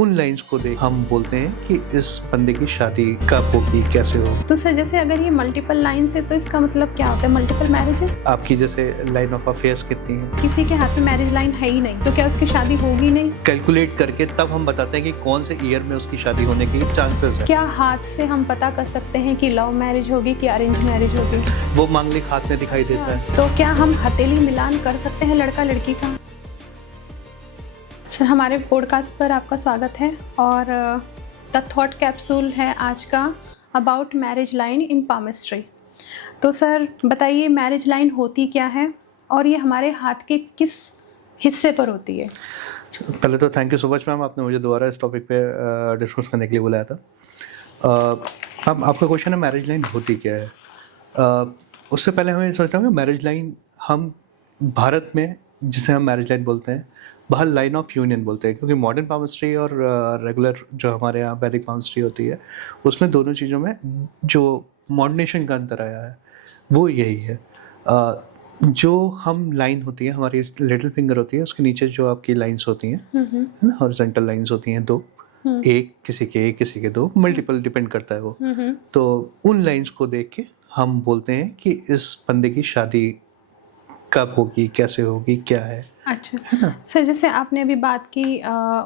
उन लाइंस को देख हम बोलते हैं कि इस बंदे की शादी कब होगी, कैसे होगी। तो सर जैसे अगर ये मल्टीपल लाइन्स है तो इसका मतलब क्या होता है, मल्टीपल मैरिजेस? आपकी जैसे लाइन ऑफ अफेयर्स कितनी है, किसी के हाथ में मैरिज लाइन है ही नहीं तो क्या उसकी शादी होगी नहीं? कैलकुलेट करके तब हम बताते हैं कि कौन से ईयर में उसकी शादी होने की चांसेस है। क्या हाथ से हम पता कर सकते हैं कि लव मैरिज होगी कि अरेंज मैरिज होगी? वो मांगलिक हाथ में दिखाई देता है। तो क्या हम हथेली मिलान कर सकते हैं लड़का लड़की का? सर हमारे पॉडकास्ट पर आपका स्वागत है और द थॉट कैप्सूल है आज का about marriage line in palmistry. तो सर बताइए मैरिज लाइन होती क्या है और ये हमारे हाथ के किस हिस्से पर होती है? पहले तो thank you so much ma'am, आपने मुझे दोबारा इस टॉपिक पे डिस्कस करने के लिए बुलाया था। अब आपका क्वेश्चन है मैरिज लाइन होती क्या है। उससे पहले हमें सोचना होगा मैरिज लाइन हम भारत में जिसे हम मैरिज लाइन बोलते हैं, बाहर लाइन ऑफ यूनियन बोलते हैं, क्योंकि मॉडर्न पामिस्ट्री और रेगुलर जो हमारे यहाँ वैदिक पामिस्ट्री होती है उसमें दोनों चीज़ों में जो मॉडर्नेशन का अंतर आया है वो यही है। जो हम लाइन होती है, हमारी लिटिल फिंगर होती है, उसके नीचे जो आपकी लाइंस होती हैं है ना, हॉरिजॉन्टल लाइंस होती हैं दो, एक किसी के दो, मल्टीपल डिपेंड करता है वो। तो उन लाइंस को देख के हम बोलते हैं कि इस बंदे की शादी कब होगी, कैसे होगी, क्या है। अच्छा सर, जैसे आपने अभी बात की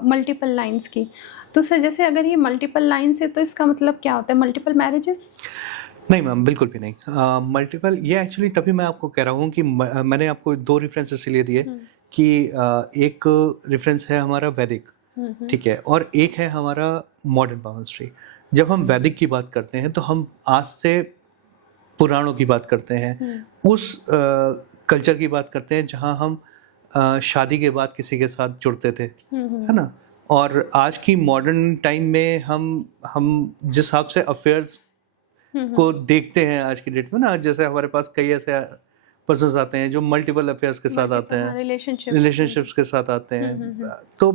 मल्टीपल लाइंस की, तो सर जैसे अगर ये मल्टीपल लाइंस है तो इसका मतलब क्या होता है, मल्टीपल मैरिजेस? नहीं मैम, बिल्कुल भी नहीं। मल्टीपल ये एक्चुअली तभी मैं आपको कह रहा हूँ कि मैंने आपको दो रेफरेंस इसलिए दिए कि एक रेफरेंस है हमारा वैदिक, ठीक है, और एक है हमारा मॉडर्न पामिस्ट्री। जब हम वैदिक की बात करते हैं तो हम आज से पुराणों की बात करते हैं, उस कल्चर की बात करते हैं जहाँ हम शादी के बाद किसी के साथ जुड़ते थे, है ना। और आज की मॉडर्न टाइम में हम जिस हिसाब से अफेयर्स को देखते हैं आज की डेट में ना, जैसे हमारे पास कई ऐसे पर्सन्स आते हैं जो मल्टीपल अफेयर्स के साथ आते हैं, रिलेशनशिप्स के साथ आते हैं। तो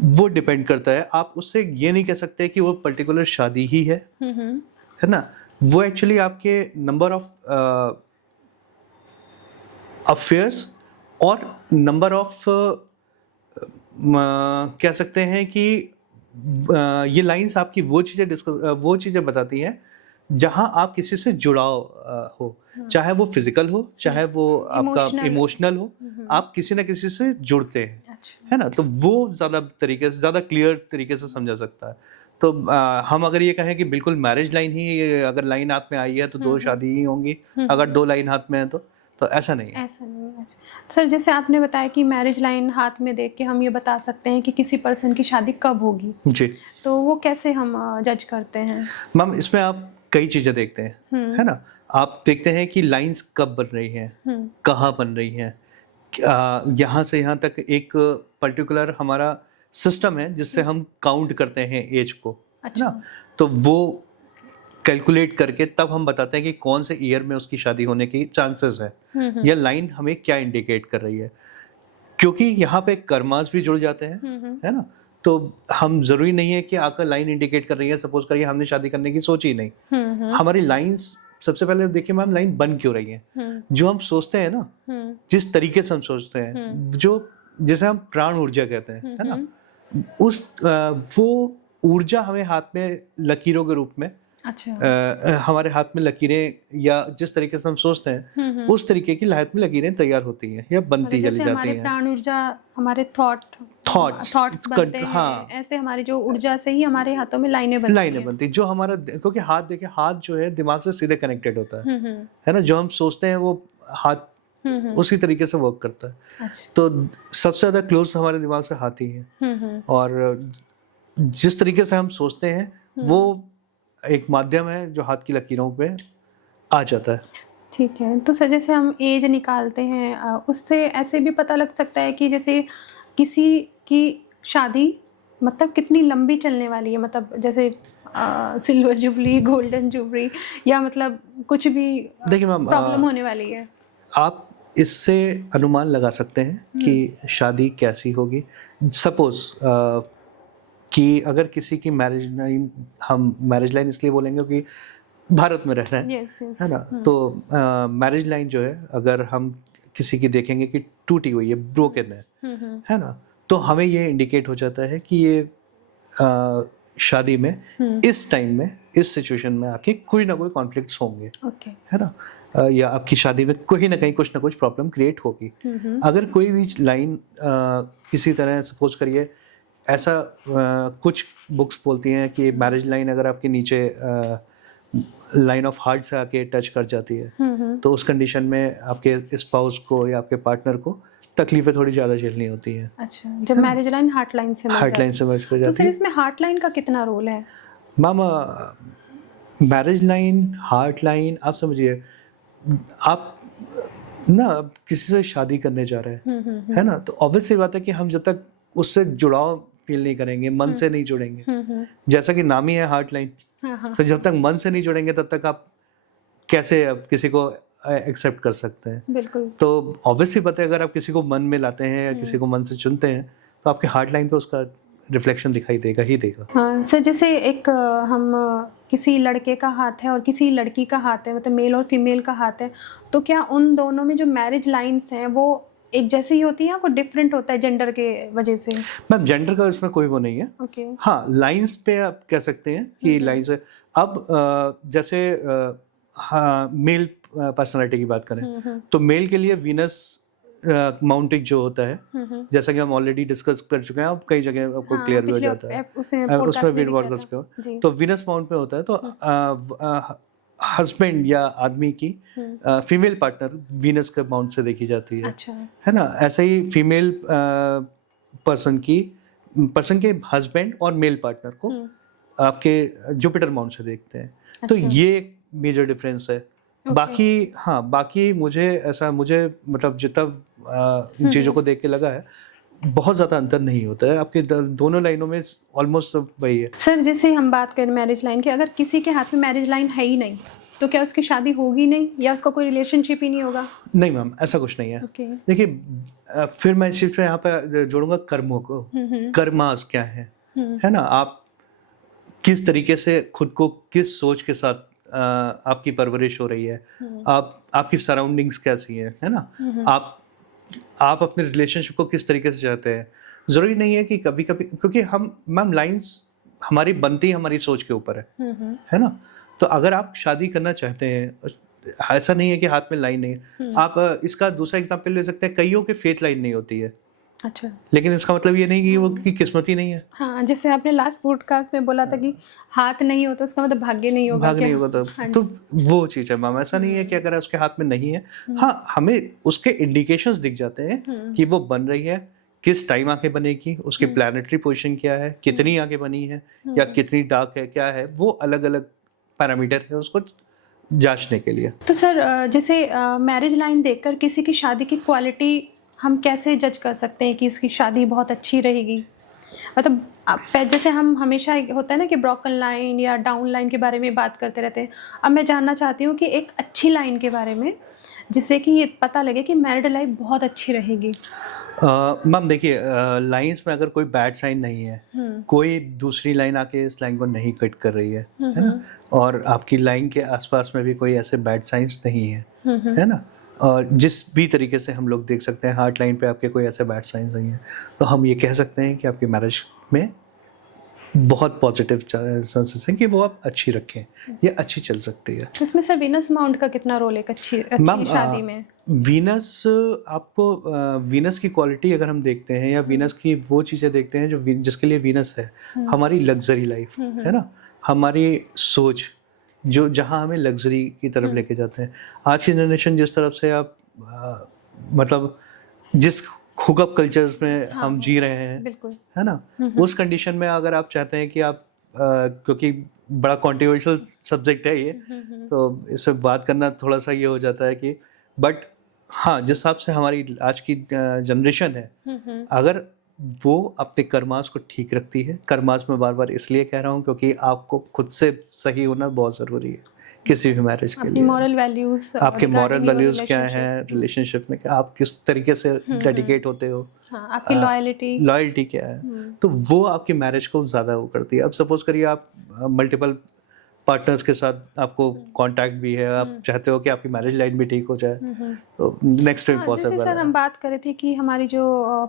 वो डिपेंड करता है, आप उससे ये नहीं कह सकते कि वो पर्टिकुलर शादी ही है ना। वो एक्चुअली आपके नंबर ऑफ अफेयर्स और नंबर ऑफ कह सकते हैं कि ये लाइंस आपकी वो चीज़ें बताती हैं जहां आप किसी से जुड़ाव हो, चाहे वो फिजिकल हो, चाहे वो आपका इमोशनल हो, आप किसी ना किसी से जुड़ते हैं, है ना। तो वो ज़्यादा क्लियर तरीके से समझा सकता है। तो हम अगर ये कहें कि बिल्कुल मैरिज लाइन ही, अगर लाइन हाथ में आई है तो दो शादी ही होंगी, अगर दो लाइन हाथ में है तो ऐसा नहीं है। ऐसा नहीं है। अच्छा सर, जैसे आपने बताया कि मैरिज लाइन हाथ में देख के हम ये बता सकते हैं कि किसी पर्सन की शादी कब होगी जी, तो वो कैसे हम जज करते हैं? मैम इसमें आप कई चीज़ें देखते हैं, है ना। आप देखते हैं कि लाइंस कब बन रही हैं, कहाँ बन रही हैं, यहाँ से यहाँ तक एक पर्टिकुलर हमारा सिस्टम है जिससे हम काउंट करते हैं एज को, है ना। तो वो कैलकुलेट करके तब हम बताते हैं कि कौन से ईयर में उसकी शादी होने की चांसेस है, या लाइन हमें क्या इंडिकेट कर रही है, क्योंकि यहाँ पे कर्मास भी जुड़ जाते हैं, है ना। तो हम जरूरी नहीं है कि आकर लाइन इंडिकेट कर रही है, सपोज करिए हमने शादी करने की सोची ही नहीं, हमारी लाइंस सबसे पहले देखिए मैम लाइन बन क्यों रही है। जो हम सोचते हैं ना, जिस तरीके से हम सोचते हैं, जो जिसे हम प्राण ऊर्जा कहते हैं, है ना, उस वो ऊर्जा हमें हाथ में लकीरों के रूप में, हमारे हाथ में लकीरें, या जिस तरीके से हम सोचते हैं उस तरीके की हाथ में लकीरें तैयार होती हैं या बनती चली जाती हैं। प्राण ऊर्जा हमारे थॉट्स बनते हैं, हाँ, ऐसे हमारी जो ऊर्जा से ही हमारे हाथों में लाइनें बनती जो हमारा, क्योंकि हाथ देखिए, हाथ जो है दिमाग से सीधे कनेक्टेड होता है ना। जो हम सोचते हैं वो हाथ उसी तरीके से वर्क करता है। तो सबसे ज्यादा क्लोज हमारे दिमाग से हाथ ही है, और जिस तरीके से हम सोचते हैं वो एक माध्यम है जो हाथ की लकीरों पे आ जाता है। ठीक है, तो सर जैसे हम एज निकालते हैं उससे ऐसे भी पता लग सकता है कि जैसे किसी की शादी मतलब कितनी लंबी चलने वाली है, मतलब जैसे सिल्वर जुबली, गोल्डन जुबली, या मतलब कुछ भी देखिए मैम, प्रॉब्लम होने वाली है। आप इससे अनुमान लगा सकते हैं कि शादी कैसी होगी। सपोज कि अगर किसी की मैरिज लाइन, हम मैरिज लाइन इसलिए बोलेंगे क्योंकि भारत में रह रहे हैं, है ना। तो मैरिज लाइन जो है अगर हम किसी की देखेंगे कि टूटी हुई है, ब्रोकन है ना, तो हमें ये इंडिकेट हो जाता है कि ये शादी में इस टाइम में इस सिचुएशन में आके कोई ना कोई कॉन्फ्लिक्ट्स होंगे, है ना, या आपकी शादी में कहीं ना कहीं कुछ ना कुछ प्रॉब्लम क्रिएट होगी। अगर कोई भी लाइन किसी तरह सपोज करिए ऐसा कुछ बुक्स बोलती हैं कि मैरिज लाइन अगर आपके नीचे लाइन ऑफ हार्ट से आके टच कर जाती है तो उस कंडीशन में आपके स्पाउस को या आपके पार्टनर को तकलीफें थोड़ी ज़्यादा झेलनी होती हैं। अच्छा, जब मैरिज लाइन हार्ट लाइन से मर्ज कर जाती है। तो सर इसमें हार्ट लाइन का कितना रोल है? Ma'am marriage line, heart line, आप समझिए आप ना किसी से शादी करने जा रहे हैं, है ना, तो ऑब्वियस सी बात है कि हम जब तक उससे जुड़ाव फील नहीं करेंगे, मन से नहीं जुड़ेंगे, जैसा कि नाम ही है हार्ट लाइन, तो जब तक मन से नहीं जुड़ेंगे तब तक आप कैसे अब किसी को एक्सेप्ट कर सकते हैं? बिल्कुल। तो ऑब्वियसली पता है अगर आप किसी को मन में लाते हैं या किसी को मन से चुनते हैं तो आपके हार्ट लाइन पे उसका रिफ्लेक्शन दिखाई देगा ही देगा। हाँ सर, जैसे एक हम किसी लड़के का हाथ है और किसी लड़की का हाथ है, मतलब मेल और फीमेल का हाथ है, तो क्या उन दोनों में जो मैरिज लाइंस हैं वो एक जैसी ही होती है या कोई डिफरेंट होता है जेंडर के वजह से? मैम जेंडर का इसमें कोई वो नहीं है। ओके। हाँ, लाइंस पे आप कह सकते हैं कि लाइंस है। अब जैसे हाँ मेल पर्सनालिटी की बात करें तो मेल के लिए वीनस माउंटिक जो होता है, जैसा कि हम ऑलरेडी डिस्कस कर चुके हैं, अब कई जगह आपको क्लियर भी हो जाता है उसमें वीड पॉडकास्ट का, तो वीनस माउंट में होता है तो हस्बैंड या आदमी की फीमेल पार्टनर वीनस के माउंट से देखी जाती है। अच्छा। है ना, ऐसा ही फीमेल पर्सन के हस्बैंड और मेल पार्टनर को आपके जुपिटर माउंट से देखते हैं। अच्छा। तो ये मेजर डिफरेंस है। बाकी हाँ, बाकी मुझे मतलब जितना चीज़ों को देख के लगा है बहुत ज़्यादा अंतर नहीं होता है, आपके दोनों लाइनों में ऑलमोस्ट सब वही है। सर जैसे हम बात करें मैरिज लाइन की, अगर किसी के हाथ में मैरिज लाइन है ही नहीं तो क्या उसकी शादी होगी नहीं या उसका कोई रिलेशनशिप ही नहीं होगा? नहीं मैम, ऐसा कुछ नहीं है। देखिए फिर मैं सिर्फ यहाँ पे जोड़ूंगा कर्मों को। कर्मास क्या है ना, आप किस तरीके से खुद को किस सोच के साथ आपकी परवरिश हो रही है, आपकी सराउंडिंग्स कैसी है ना, आप अपने रिलेशनशिप को किस तरीके से चाहते हैं। जरूरी नहीं है कि कभी कभी, क्योंकि हम मैम लाइंस हमारी बनती हमारी सोच के ऊपर है ना, तो अगर आप शादी करना चाहते हैं, ऐसा नहीं है कि हाथ में लाइन नहीं है। आप इसका दूसरा एग्जांपल ले सकते हैं, कईयों के फेथ लाइन नहीं होती है। अच्छा। लेकिन इसका मतलब ये नहीं कि वो की किस्मत ही नहीं है। हाँ, जैसे आपने लास्ट पॉडकास्ट में बोला था कि हाथ नहीं होता उसका मतलब भाग्य नहीं होगा। भाग्य नहीं होगा तो वो चीज़ है मैम, ऐसा नहीं है कि अगर उसके हाथ में नहीं है, हाँ हमें उसके इंडिकेशंस दिख जाते हैं कि वो बन रही है, किस टाइम आके बनेगी, उसकी प्लैनेटरी पोजीशन क्या है, कितनी आगे बनी है या कितनी डार्क है, क्या है, वो अलग अलग पैरामीटर है उसको जांचने के लिए। तो सर जैसे मैरिज लाइन देखकर किसी की शादी की क्वालिटी हम कैसे जज कर सकते हैं कि इसकी शादी बहुत अच्छी रहेगी? मतलब जैसे हम हमेशा होता है ना कि ब्रोकन लाइन या डाउन लाइन के बारे में बात करते रहते हैं, अब मैं जानना चाहती हूँ कि एक अच्छी लाइन के बारे में, जिससे कि ये पता लगे कि मैरिड लाइफ बहुत अच्छी रहेगी। मैम देखिए, लाइंस में अगर कोई बैड साइन नहीं है, कोई दूसरी लाइन आके इस लाइन को नहीं कट कर रही है ना, और आपकी लाइन के आसपास में भी कोई ऐसे बैड साइंस नहीं है ना, और जिस भी तरीके से हम लोग देख सकते हैं हार्ट लाइन पे आपके कोई ऐसे बैड साइंस नहीं है, तो हम ये कह सकते हैं कि आपकी मैरिज में बहुत पॉजिटिव चांसेस हैं कि वो आप अच्छी रखें, ये अच्छी चल सकती है। इसमें सर वीनस माउंट का कितना रोल है अच्छी शादी में? वीनस, आपको वीनस की क्वालिटी अगर हम देखते हैं या वीनस की वो चीज़ें देखते हैं जो जिसके लिए वीनस है, हमारी लग्जरी लाइफ है ना, हमारी सोच जो जहाँ हमें लग्जरी की तरफ लेके जाते हैं। आज की जनरेशन जिस तरफ से आप मतलब जिस हुकअप कल्चर्स में हम जी रहे हैं, है ना, उस कंडीशन में अगर आप चाहते हैं कि आप क्योंकि बड़ा कॉन्ट्रोवर्शियल सब्जेक्ट है ये, तो इस पर बात करना थोड़ा सा ये हो जाता है कि बट हाँ, जिस हिसाब से हमारी आज की जनरेशन है, अगर वो अपने कर्मास को ठीक रखती है, कर्मास में बार बार इसलिए कह रहा हूँ क्योंकि आपको खुद से सही होना बहुत ज़रूरी है किसी भी मैरिज के लिए। मॉरल वैल्यूज, आपके मॉरल वैल्यूज क्या हैं रिलेशनशिप में, आप किस तरीके से डेडिकेट होते हो, आपकी लॉयल्टी क्या है, तो वो आपकी मैरिज को ज़्यादा वो करती है। अब सपोज करिए आप मल्टीपल पार्टनर्स के साथ आपको कांटेक्ट भी है, आप चाहते हो कि आपकी मैरिज लाइन भी ठीक हो जाए, तो नेक्स्ट टाइम पॉसिबल है। सर हम बात कर रहे थे कि हमारी जो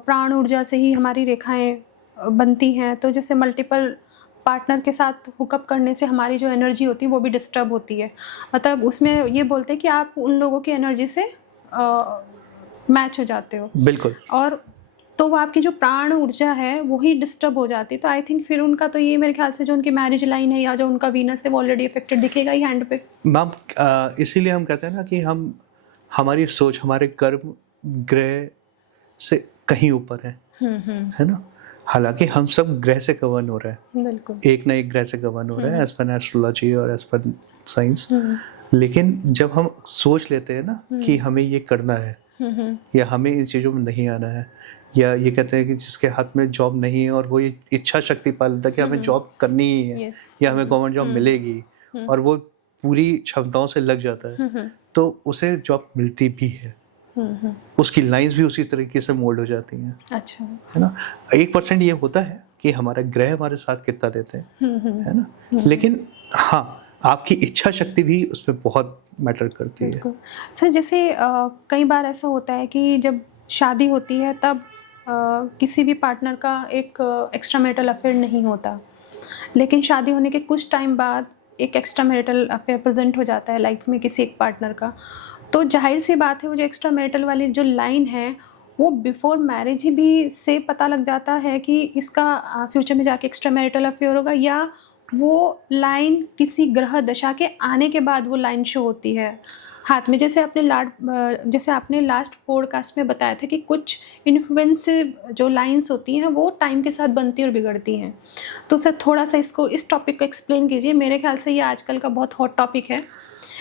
प्राण ऊर्जा से ही हमारी रेखाएं बनती हैं तो जैसे मल्टीपल पार्टनर के साथ हुकअप करने से हमारी जो एनर्जी होती है वो भी डिस्टर्ब होती है। मतलब उसमें ये बोलते हैं कि आप उन लोगों की एनर्जी से मैच हो जाते हो। बिल्कुल। और तो वो आपकी जो प्राण ऊर्जा है वही डिस्टर्ब हो जाती है। तो आई थिंक फिर उनका तो ये मेरे ख्याल से जो उनकी मैरिज लाइन है या जो उनका वीनस है वो ऑलरेडी इफेक्टेड दिखेगा ही हैंड पे। मैम इसीलिए हम कहते हैं ना कि हमारी सोच हमारे कर्म ग्रह से कहीं ऊपर है ना। हालांकि हम सब ग्रह से गवर्न हो रहे हैं, बिल्कुल एक ना एक ग्रह से गवर्न हो रहे हैं एज पर एस्ट्रोलॉजी और एज पर साइंस। लेकिन जब हम सोच लेते हैं ना कि हमें ये करना है या हमें इन चीज़ों में नहीं आना है, या ये कहते हैं कि जिसके हाथ में जॉब नहीं है और वो ये इच्छा शक्ति पालता है कि हमें जॉब करनी ही है या हमें गवर्नमेंट जॉब मिलेगी और वो पूरी क्षमताओं से लग जाता है तो उसे जॉब मिलती भी है। उसकी लाइंस भी उसी तरीके से मोल्ड हो जाती हैं। अच्छा है ना। 1% ये होता है कि हमारा ग्रह हमारे साथ कितना देते हैं, है ना। लेकिन हाँ, आपकी इच्छा शक्ति भी उसमें बहुत मैटर करती है। सर जैसे कई बार ऐसा होता है कि जब शादी होती है तब किसी भी पार्टनर का एक एक्स्ट्रा मैरिटल अफेयर नहीं होता, लेकिन शादी होने के कुछ टाइम बाद एक एक्स्ट्रा मैरिटल अफेयर प्रेजेंट हो जाता है लाइफ में किसी एक पार्टनर का। तो जाहिर सी बात है वो जो एक्स्ट्रा मैरिटल वाली जो लाइन है वो बिफोर मैरिज ही भी से पता लग जाता है कि इसका फ्यूचर में जाके एक्स्ट्रा मैरिटल अफेयर होगा, या वो लाइन किसी ग्रह दशा के आने के बाद वो लाइन शो होती है हाथ में। जैसे आपने लास्ट पॉडकास्ट में बताया था कि कुछ इन्फ्लुएंसिव जो लाइंस होती हैं वो टाइम के साथ बनती और बिगड़ती हैं। तो सर थोड़ा सा इस टॉपिक को एक्सप्लेन कीजिए। मेरे ख्याल से ये आजकल का बहुत हॉट टॉपिक है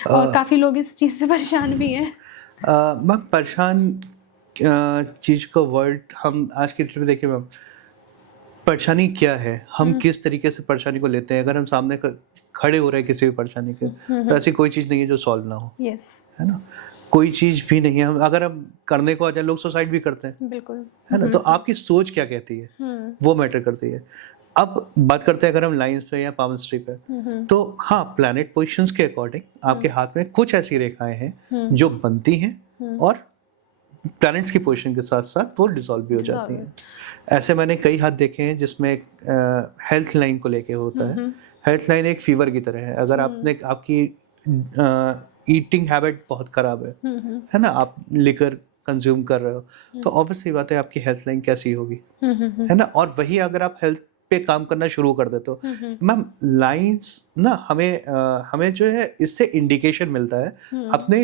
और काफ़ी लोग इस चीज़ से परेशान भी हैं। मैम परेशान चीज़ का वर्ड हम आज की डेट में देखें मैम, परेशानी क्या है, हम किस तरीके से परेशानी को लेते हैं। अगर हम सामने खड़े हो रहे हैं किसी भी परेशानी के तो ऐसी कोई चीज़ नहीं है जो सॉल्व ना हो। है ना। कोई चीज़ भी नहीं है। अगर हम करने को आ जाए, लोग सुसाइड भी करते हैं, बिल्कुल, है ना। तो आपकी सोच क्या कहती है वो मैटर करती है। अब बात करते हैं अगर हम लाइंस पे या पामस्ट्री पे, तो हाँ, प्लैनेट पोजीशंस के अकॉर्डिंग आपके हाथ में कुछ ऐसी रेखाएं हैं जो बनती हैं और प्लैनेट्स की पोजीशन के साथ साथ वो डिसॉल्व भी हो जाती हैं। ऐसे मैंने कई हाथ देखे हैं जिसमें हेल्थ लाइन को लेके होता है। हेल्थ लाइन एक फीवर की तरह है। अगर आपकी ईटिंग हैबिट बहुत खराब है ना, आप लिकर कंज्यूम कर रहे हो तो ऑब्वियसली बात है आपकी हेल्थ लाइन कैसी होगी, है ना। और वही अगर आप हेल्थ पे काम करना शुरू कर दे तो मैम लाइंस ना हमें जो है इससे इंडिकेशन मिलता है, अपने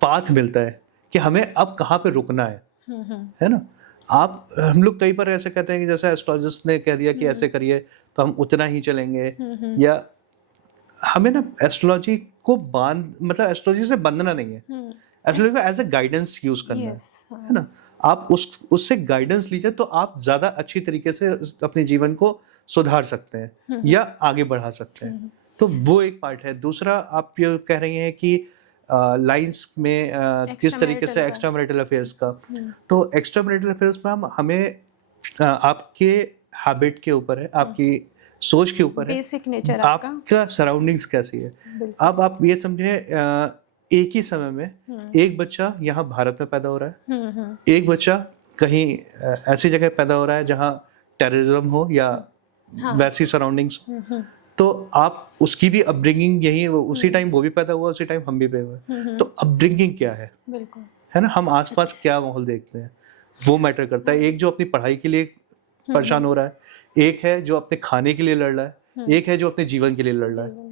पाथ मिलता है कि हमें अब कहाँ पे रुकना है ना। हम लोग कई बार ऐसे कहते हैं कि जैसे एस्ट्रोलॉजिस्ट ने कह दिया कि ऐसे करिए तो हम उतना ही चलेंगे, या हमें ना एस्ट्रोलॉजी को मतलब एस्ट्रोलॉजी से बंधना नहीं है, एस्ट्रोलॉजी को एज ए गाइडेंस यूज करना है ना। आप उससे गाइडेंस लीजिए तो आप ज़्यादा अच्छी तरीके से अपने जीवन को सुधार सकते हैं या आगे बढ़ा सकते हैं। तो वो एक पार्ट है। दूसरा आप ये कह रही हैं कि लाइंस में किस तरीके से एक्स्ट्रा मैरिटल अफेयर्स का, तो एक्स्ट्रा मैरिटल अफेयर्स में हमें आपके हैबिट के ऊपर है, आपकी सोच के ऊपर है, बेसिक नेचर आपका सराउंडिंग्स कैसी है। अब आप ये समझे एक ही समय में एक बच्चा यहाँ भारत में पैदा हो रहा है, एक बच्चा कहीं ऐसी जगह पैदा हो रहा है जहाँ टेररिज्म हो या वैसी सराउंडिंग्स, तो आप उसकी भी अपब्रिंगिंग यही उसी टाइम वो भी पैदा हुआ, उसी टाइम हम भी पैदा हुए, तो अपब्रिंगिंग क्या है, है ना। हम आसपास क्या माहौल देखते हैं वो मैटर करता है। एक जो अपनी पढ़ाई के लिए परेशान हो रहा है, एक है जो अपने खाने के लिए लड़ रहा है, एक है जो अपने जीवन के लिए लड़ रहा है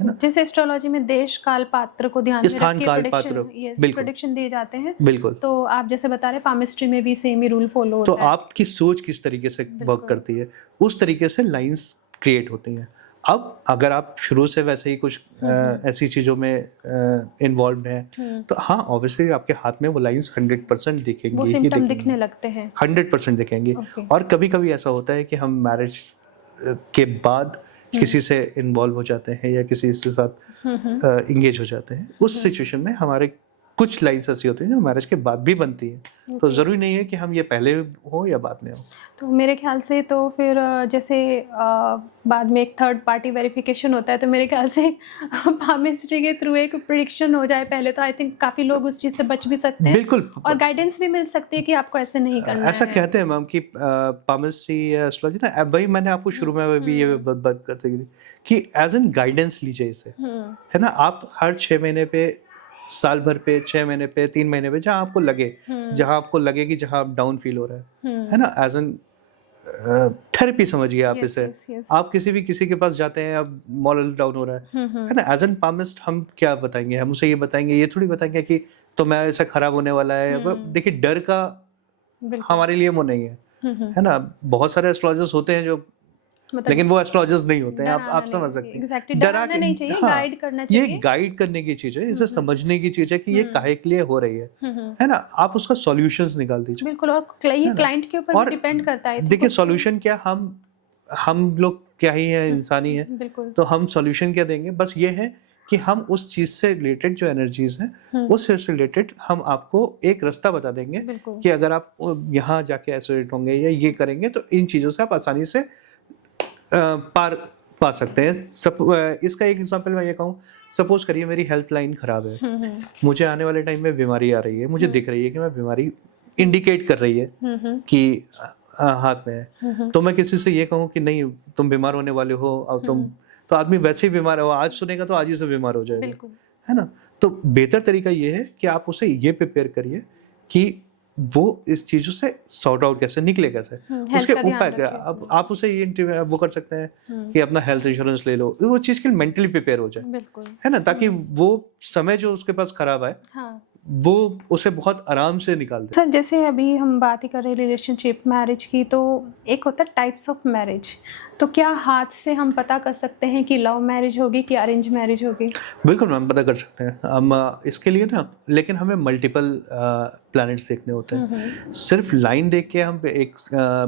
ना। जैसे एस्ट्रोलॉजी में देश काल पात्र को ध्यान में रख के प्रेडिक्शन दिए जाते हैं, बिल्कुल। तो आप जैसे बता रहे पामिस्ट्री में भी सेम ही रूल फॉलो होता है। तो आपकी सोच किस तरीके से वर्क करती है उस तरीके से लाइंस क्रिएट होती हैं। अब अगर आप शुरू से वैसे ही कुछ ऐसी चीज़ों में इन्वॉल्व हैं तो हाँ, ऑब्वियसली आपके हाथ में वो लाइंस 100% दिखेंगी, वो सिम्पटम दिखने लगते हैं, 100% दिखेंगे। और कभी कभी ऐसा होता है कि हम मैरिज के बाद किसी से इन्वॉल्व हो जाते हैं या किसी के साथ इंगेज हो जाते हैं, उस सिचुएशन में हमारे कुछ लाइन्स ऐसी होती हैं जो मैरिज के बाद भी बनती है। तो ज़रूरी नहीं है कि हम ये पहले हो या बाद में हो। तो मेरे ख्याल से तो फिर जैसे बाद में एक थर्ड पार्टी वेरिफिकेशन होता है, तो मेरे ख्याल से पामिस्ट्री के थ्रू एक प्रिडिक्शन हो जाए पहले, तो आई थिंक काफ़ी लोग उस चीज़ से बच भी सकते हैं। बिल्कुल, और गाइडेंस भी मिल सकती है कि आपको ऐसे नहीं करना ऐसा है। कहते हैं मैम कि पामिस्ट्री या एस्ट्रोलॉजी ना, वही मैंने आपको शुरू में भी ये बात करते कि एज एन गाइडेंस लीजिए इसे, है ना। आप हर 6 महीने पे, साल भर पे, 6 महीने पे, 3 महीने पे, जहाँ आपको लगे, जहाँ आपको लगे कि जहाँ आप डाउन फील हो रहा है ना, एज एन थेरेपी समझिए आप इसे। आप किसी के पास जाते हैं, अब मॉरल डाउन हो रहा है ना, एज एन पामिस्ट हम क्या बताएंगे, हम उसे ये बताएंगे, ये थोड़ी बताएंगे कि तो मैं ऐसा खराब होने वाला है। देखिए, डर का हमारे लिए वो नहीं है ना। बहुत सारे एस्ट्रोलॉजर्स होते हैं जो, लेकिन वो एस्ट्रोलॉजर्स नहीं होते हैं, आप समझ सकते हैं। डराना नहीं चाहिए, गाइड करना चाहिए। ये गाइड करने की चीज है, इसे समझने की चीज है कि ये काहे के लिए हो रही है ना। आप उसका सॉल्यूशंस निकाल दीजिए। बिल्कुल, और ये क्लाइंट के ऊपर भी डिपेंड करता है। देखिए, सॉल्यूशन क्या, हम लोग क्या ही है, इंसानी है, तो हम सॉल्यूशन क्या देंगे, बस ये है कि हम उस चीज से रिलेटेड जो एनर्जीज हैं, उस से रिलेटेड हम आपको एक रास्ता बता देंगे कि अगर आप यहाँ जाके एसोसिएट होंगे या ये करेंगे तो इन चीजों से आप आसानी से पार पा सकते हैं। इसका एक एग्जांपल मैं ये कहूँ, सपोज करिए मेरी हेल्थ लाइन खराब है, मुझे आने वाले टाइम में बीमारी आ रही है, मुझे दिख रही है कि मैं बीमारी इंडिकेट कर रही है कि हाथ में है, तो मैं किसी से ये कहूँ कि नहीं तुम बीमार होने वाले हो, और तुम तो आदमी वैसे ही बीमार हो, आज सुनेगा तो आज ही से बीमार हो जाएगा, है ना। तो बेहतर तरीका ये है कि आप उसे ये प्रिपेयर करिए कि वो इस चीजों से सॉर्ट आउट कैसे निकले, कैसे उसके उपाय क्या। अब आप उसे ये वो कर सकते हैं कि अपना हेल्थ इंश्योरेंस ले लो, वो चीज के लिए मेंटली प्रिपेयर हो जाए, है ना, ताकि वो समय जो उसके पास खराब है वो उसे बहुत आराम से निकाल दे। सर, जैसे अभी हम बात ही कर रहे हैं रिलेशनशिप, मैरिज की, तो एक होता है टाइप्स ऑफ मैरिज, तो क्या हाथ से हम पता कर सकते हैं कि लव मैरिज होगी कि अरेंज मैरिज होगी? बिल्कुल मैम, पता कर सकते हैं हम इसके लिए ना, लेकिन हमें मल्टीपल प्लैनेट्स देखने होते हैं। सिर्फ लाइन देख के हम एक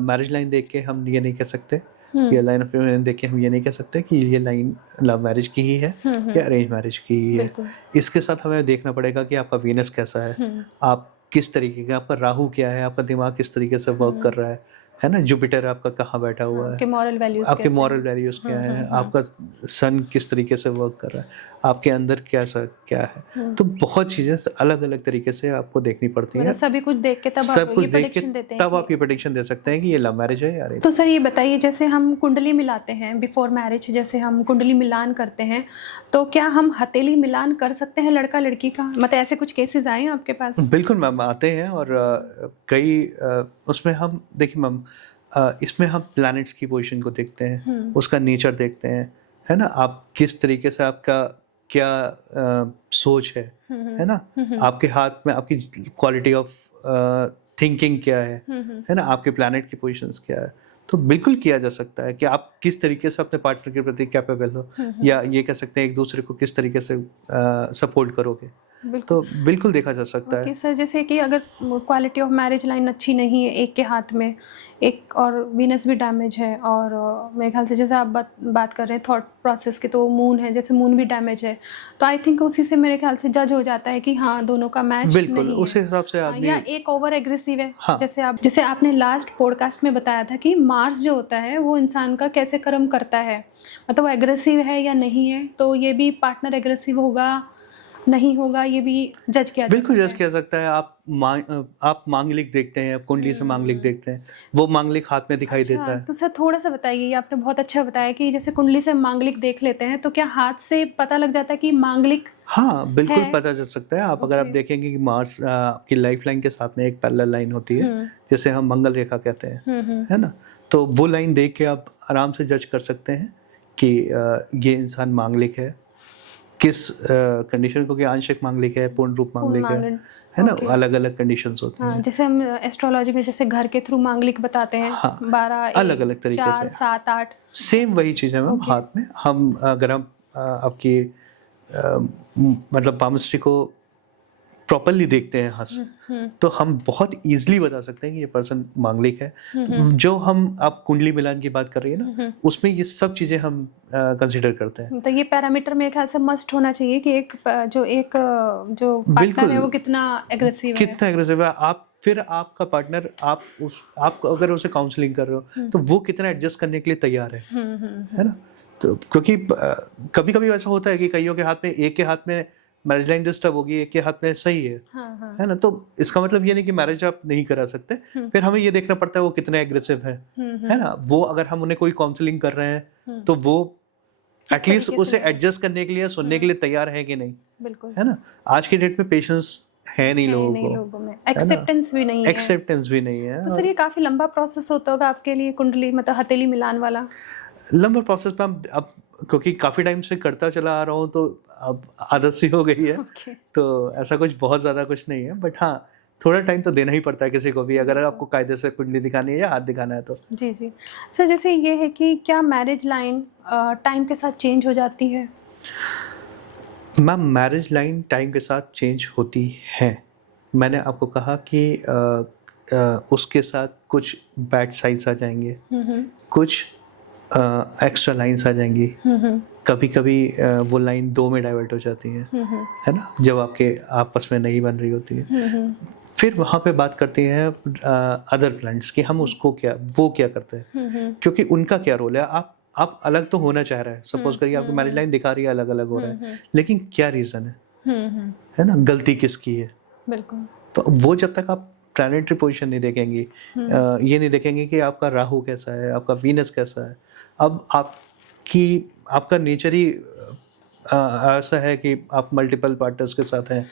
मैरिज लाइन देख के हम ये नहीं कह सकते, ये लाइन ऑफ देख के हम ये नहीं कह सकते कि ये लाइन लव मैरिज की ही है या अरेंज मैरिज की ही है। इसके साथ हमें देखना पड़ेगा कि आपका वीनस कैसा है, आप किस तरीके का, आपका राहु क्या है, आपका दिमाग किस तरीके से वर्क कर रहा है ना, जुपिटर आपका कहाँ बैठा हुआ है, आपके मॉरल वैल्यूज क्या है, आपका सन किस तरीके से वर्क कर रहा है, आपके अंदर क्या है। तो बहुत चीजें अलग अलग तरीके से आपको देखनी पड़ती हैं। सभी कुछ देख के तब आप ये प्रेडिक्शन दे सकते हैं कि ये लव मैरिज है या अरेंज। तो सर ये बताइए, जैसे हम कुंडली मिलाते हैं बिफोर मैरिज, जैसे हम कुंडली मिलान करते हैं, तो क्या हम हथेली मिलान कर सकते हैं लड़का लड़की का? मतलब ऐसे कुछ केसेस आए हैं आपके पास? बिल्कुल मैम, आते हैं। और कई उसमें हम देखिए मैम, इसमें हम प्लैनेट्स की पोजीशन को देखते हैं, उसका नेचर देखते हैं, है ना, आप किस तरीके से, आपका क्या सोच है ना, आपके हाथ में आपकी क्वालिटी ऑफ थिंकिंग क्या है ना, आपके प्लैनेट की पोजीशंस क्या है। तो बिल्कुल किया जा सकता है कि आप किस तरीके से अपने पार्टनर के प्रति कैपेबल हो, या ये कह सकते हैं एक दूसरे को किस तरीके से सपोर्ट करोगे। तो बिल्कुल देखा जा सकता है। सर, जैसे कि अगर क्वालिटी ऑफ मैरिज लाइन अच्छी नहीं है एक के हाथ में, एक और वीनस भी डैमेज है, और मेरे ख्याल से जैसे आप बात कर रहे हैं थॉट प्रोसेस के, तो मून है, जैसे मून भी डैमेज है, तो आई थिंक उसी से मेरे ख्याल से जज हो जाता है कि हाँ दोनों का मैच बिल्कुल नहीं उस हिसाब से आदमी, या एक ओवर एग्रेसिव है। हाँ। जैसे आपने लास्ट पॉडकास्ट में बताया था कि मार्स जो होता है वो इंसान का कैसे कर्म करता है, मतलब वो एग्रेसिव है या नहीं है, तो ये भी पार्टनर एग्रेसिव होगा नहीं होगा, ये भी जज किया बिल्कुल जज किया सकता है। आप मांगलिक देखते हैं, आप कुंडली से मांगलिक देखते हैं, वो मांगलिक हाथ में दिखाई देता है। तो सर थोड़ा सा बताइए, ये आपने बहुत अच्छा बताया कि जैसे कुंडली से मांगलिक देख लेते हैं, तो क्या हाथ से पता लग जाता है कि मांगलिक? हाँ बिल्कुल पता चल सकता है। आप अगर आप देखेंगे कि मार्स आपकी लाइफ लाइन के साथ में एक पैरेलल लाइन होती है, जैसे हम मंगल रेखा कहते हैं, है ना, तो वो लाइन देख के आप आराम से जज कर सकते हैं कि ये इंसान मांगलिक है, किस कंडीशन को, कि आंशिक मांगलिक है, पूर्ण रूप मांगलिक है ना, अलग अलग कंडीशंस होती हैं। जैसे हम एस्ट्रोलॉजी में जैसे घर के थ्रू मांगलिक बताते हैं, 12 अलग अलग तरीके 4 7 8 सेम वही चीज है मैम हाथ में। अगर हम आपकी मतलब पामिस्ट्री को प्रॉपरली देखते हैं हंस, तो हम बहुत इजीली बता सकते हैं कि ये पर्सन मांगलिक है। जो हम आप कुंडली मिलान की बात कर रही है ना, उसमें ये सब चीजें हम कंसिडर करते हैं। तो ये पैरामीटर मेरे ख्याल से मस्ट होना चाहिए कि एक जो पार्टनर है वो कितना एग्रेसिव है। आप फिर आपका पार्टनर आप अगर उसे काउंसलिंग कर रहे हो तो वो कितना एडजस्ट करने के लिए तैयार है ना। तो क्योंकि कभी कभी ऐसा होता है कि कईयों के हाथ में, एक के हाथ में मैरिज लाइन डिस्टर्ब होगी, एक के हाथ में सही है, है ना। तो इसका मतलब ये नहीं कि मैरिज आप नहीं करा सकते। फिर हमें ये देखना पड़ता है वो कितने एग्रेसिव है ना। वो अगर हम उन्हें कोई काउंसलिंग कर रहे हैं तो वो एटलीस्ट उसे एडजस्ट करने के लिए, सुनने के लिए तैयार है कि नहीं, बिल्कुल, है ना। आज की डेट में पेशेंस है नहीं लोगों में, एक्सेप्टेंस भी नहीं है। तो सर ये काफी लंबा प्रोसेस होता होगा आपके लिए, कुंडली मतलब हथेली मिलान वाला? लंबा प्रोसेस में अब क्योंकि काफी टाइम से करता चला आ रहा हूँ तो अब आदत सी हो गई है। तो ऐसा कुछ बहुत ज्यादा कुछ नहीं है, बट हाँ थोड़ा टाइम तो देना ही पड़ता है किसी को भी, अगर आपको कायदे से कुंडली दिखानी है या हाथ दिखाना है तो। जी सर, जैसे ये है कि क्या मैरिज लाइन टाइम के साथ चेंज हो जाती है? मैम, मैरिज लाइन टाइम के साथ चेंज होती है। मैंने आपको कहा कि उसके साथ कुछ बैड साइड्स आ जाएंगे, कुछ एक्स्ट्रा लाइन्स आ जाएंगी, कभी कभी वो लाइन 2 में डाइवर्ट हो जाती है ना, जब आपके आपस में नहीं बन रही होती है। फिर वहाँ पे बात करती हैं अदर प्लैनेट्स कि हम उसको वो क्या करते हैं, क्योंकि उनका क्या रोल है। आप अलग तो होना चाह रहे हैं, सपोज करिए आपको मैरिज लाइन दिखा रही है अलग अलग हो रहा है, लेकिन क्या रीजन है ना, गलती किसकी है। बिल्कुल। तो वो जब तक आप प्लैनेटरी पोजीशन नहीं देखेंगी, ये नहीं देखेंगे कि आपका राहु कैसा है, आपका वीनस कैसा है। अब आपका नेचर ही ऐसा है कि आप मल्टीपल पार्टनर्स के साथ हैं,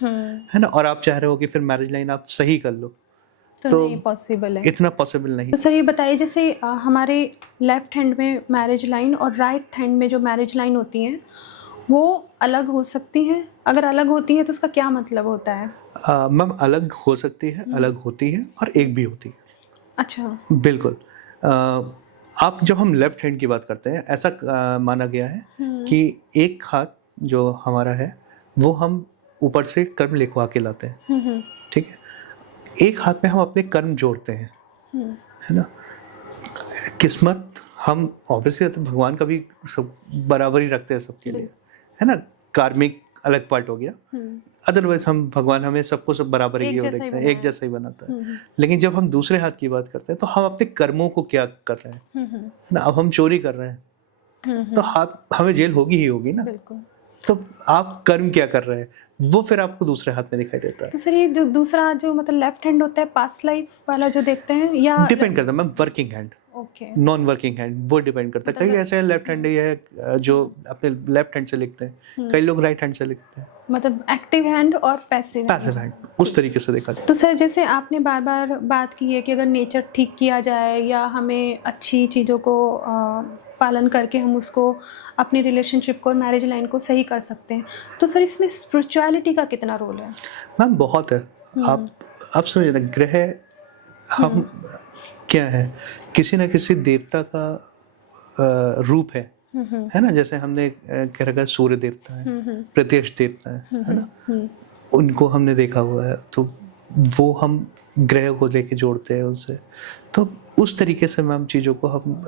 है ना, और आप चाह रहे हो कि फिर मैरिज लाइन आप सही कर लो, तो नहीं पॉसिबल है, इतना पॉसिबल नहीं। तो सर ये बताइए, जैसे हमारे लेफ्ट हैंड में मैरिज लाइन और राइट हैंड में जो मैरिज लाइन होती हैं वो अलग हो सकती हैं? अगर अलग होती है तो उसका क्या मतलब होता है? मैम, अलग हो सकती है, अलग होती है और एक भी होती है। अच्छा, बिल्कुल। आप जब हम लेफ्ट हैंड की बात करते हैं, ऐसा माना गया है कि एक हाथ जो हमारा है वो हम ऊपर से कर्म लिखवा के लाते हैं, ठीक है। एक हाथ में हम अपने कर्म जोड़ते हैं, है ना। किस्मत हम ऑब्वियसली तो भगवान का भी सब बराबर ही रखते हैं सबके लिए, है ना। कार्मिक अलग पार्ट हो गया, अदरवाइज हम भगवान हमें सबको सब बराबर ही देखते हैं, एक जैसा ही बनाता है। लेकिन जब हम दूसरे हाथ की बात करते हैं तो हम अपने कर्मों को क्या कर रहे हैं ना। अब हम चोरी कर रहे हैं तो हाथ हमें जेल होगी ही होगी ना। तो आप कर्म क्या कर रहे हैं वो फिर आपको दूसरे हाथ में दिखाई देता है। तो सर ये जो दूसरा जो मतलब लेफ्ट हैंड होता है, पास्ट लाइफ वाला जो देखते हैं, या डिपेंड करता है ma'am, working hand, non working hand, वो डिपेंड करता है। कई ऐसे लेफ्ट हैंड है जो अपने लेफ्ट हैंड से लिखते हैं, कई लोग राइट हैंड से लिखते हैं, मतलब एक्टिव हैंड और पैसिव हैंड, उस तरीके से देखा जाए। तो सर जैसे आपने बार बार बात की है कि अगर नेचर ठीक किया जाए या हमें अच्छी चीज़ों को पालन करके हम उसको अपनी रिलेशनशिप को और मैरिज लाइन को सही कर सकते हैं, तो सर इसमें स्पिरिचुअलिटी का कितना रोल है? मैम बहुत है। आप समझिए ना, ग्रह हम क्या है, किसी न किसी देवता का रूप है ना। जैसे हमने कह रखा सूर्य देवता है, प्रत्यक्ष देवता है ना, उनको हमने देखा हुआ है, तो वो हम ग्रह को लेके जोड़ते हैं उससे। तो उस तरीके से मैम चीज़ों को हम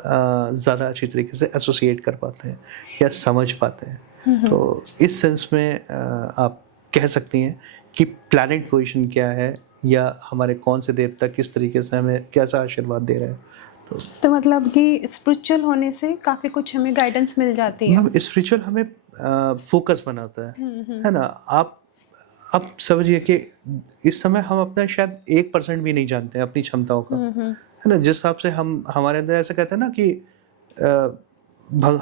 ज़्यादा अच्छी तरीके से एसोसिएट कर पाते हैं या समझ पाते हैं। तो इस सेंस में आप कह सकती हैं कि प्लैनेट पोजीशन क्या है या हमारे कौन से देवता किस तरीके से हमें कैसा आशीर्वाद दे रहे हैं। तो मतलब कि स्पिरिचुअल होने से काफ़ी कुछ हमें गाइडेंस मिल जाती है। मैम स्पिरिचुअल हमें फोकस बनाता है ना। आप समझिए कि इस समय हम अपना शायद 1% भी नहीं जानते हैं अपनी क्षमताओं का, है ना। जिस हिसाब से हम हमारे अंदर ऐसा कहते हैं ना कि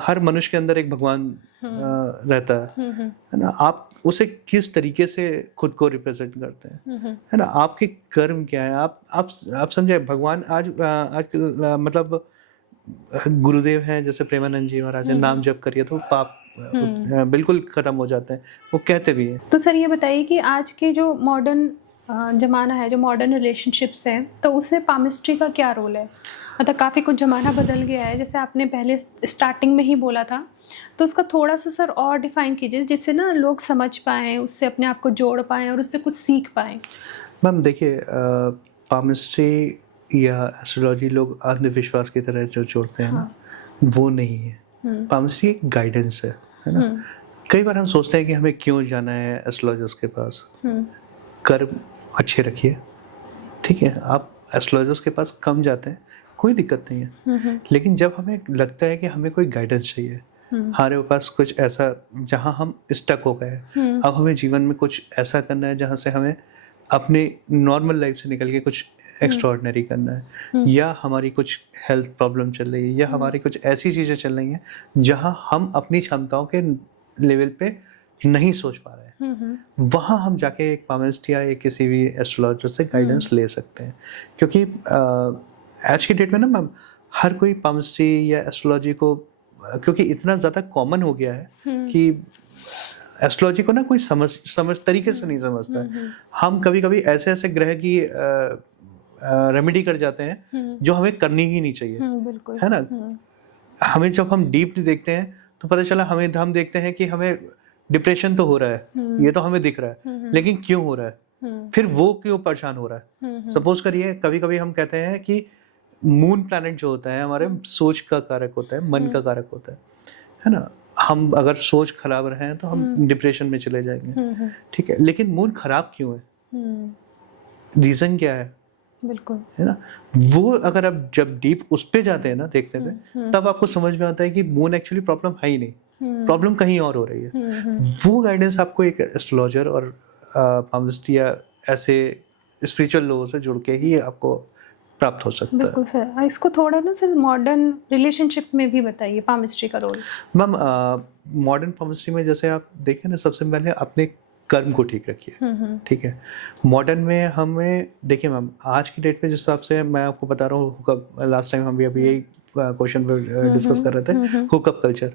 हर मनुष्य के अंदर एक भगवान रहता है ना। आप उसे किस तरीके से खुद को रिप्रेजेंट करते हैं, है ना। आपके कर्म क्या है, आप समझे। भगवान आज मतलब गुरुदेव हैं जैसे प्रेमानंद जी महाराज हैं, नाम जप करिए तो पाप बिल्कुल खत्म हो जाते हैं, वो कहते भी हैं। तो सर ये बताइए कि आज के जो मॉडर्न ज़माना है, जो मॉडर्न रिलेशनशिप्स हैं, तो उसमें पामिस्ट्री का क्या रोल है? मतलब काफ़ी कुछ ज़माना बदल गया है, जैसे आपने पहले स्टार्टिंग में ही बोला था, तो उसका थोड़ा-सा सर और डिफ़ाइन कीजिए, जिससे ना लोग समझ पाएँ, उससे अपने आप को जोड़ पाएँ और उससे कुछ सीख पाएँ। मैम देखिए, पामिस्ट्री या एस्ट्रोलॉजी लोग अंधविश्वास की तरह जो जोड़ते हैं ना, वो नहीं है। पामिस्ट्री एक गाइडेंस है ना? कई बार हम सोचते हैं कि हमें क्यों जाना है एस्ट्रोलॉजर्स के पास। कर्म अच्छे रखिए, ठीक है? आप एस्ट्रोलॉजर्स के पास कम जाते हैं, कोई दिक्कत नहीं है। लेकिन जब हमें लगता है कि हमें कोई गाइडेंस चाहिए, हमारे पास कुछ ऐसा जहाँ हम स्टक हो गए, अब हमें जीवन में कुछ ऐसा करना है जहाँ से हमें अपने नॉर्मल लाइफ से निकल के कुछ एक्स्ट्रॉर्डनरी करना है, या हमारी कुछ हेल्थ प्रॉब्लम चल रही है, या हमारी कुछ ऐसी चीज़ें चल रही हैं जहाँ हम अपनी क्षमताओं के लेवल पे नहीं सोच पा रहे हैं, वहाँ हम जाके एक पामिस्ट या एक किसी भी एस्ट्रोलॉजर से गाइडेंस ले सकते हैं। क्योंकि आज की डेट में ना मैम, हर कोई पामिस्ट्री या एस्ट्रोलॉजी को क्योंकि इतना ज़्यादा कॉमन हो गया है कि एस्ट्रोलॉजी को ना कोई समझ तरीके से नहीं समझता है। हम कभी कभी ऐसे ऐसे ग्रह की रेमेडी कर जाते हैं जो हमें करनी ही नहीं चाहिए, बिल्कुल। है ना? हमें जब हम डीपली देखते हैं तो पता चला हम देखते हैं कि हमें डिप्रेशन तो हो रहा है, ये तो हमें दिख रहा है, लेकिन क्यों हो रहा है, फिर वो क्यों परेशान हो रहा है। सपोज करिए, कभी कभी हम कहते हैं कि मून प्लैनेट जो होता है हमारे सोच का कारक होता है, मन का कारक होता है ना? हम अगर सोच खराब रहे हैं तो हम डिप्रेशन में चले जाएंगे, ठीक है? लेकिन मून खराब क्यों है, रीजन क्या है, बिल्कुल, है ना? वो अगर आप जब डीप उस पे जाते हैं ना देखने पे, तब आपको समझ में आता है कि मून एक्चुअली प्रॉब्लम है ही नहीं, प्रॉब्लम कहीं और हो रही है। वो गाइडेंस आपको एक एस्ट्रोलॉजर और पामिस्ट या ऐसे स्पिरिचुअल लोगों से जुड़ के ही आपको प्राप्त हो सकता है। बिल्कुल सर। इसको थोड़ा ना सर मॉडर्न रिलेशनशिप में भी बताइए पामिस्ट्री का रोल। मैम, मॉडर्न पामिस्ट्री में जैसे आप देखें ना, सबसे पहले अपने कर्म को ठीक रखिए, ठीक है? मॉडर्न में हमें देखिए मैम, आज की डेट में जिस हिसाब से मैं आपको बता रहा हूँ, लास्ट टाइम हम भी अभी यही क्वेश्चन पे डिस्कस कर रहे थे, हुकअप कल्चर,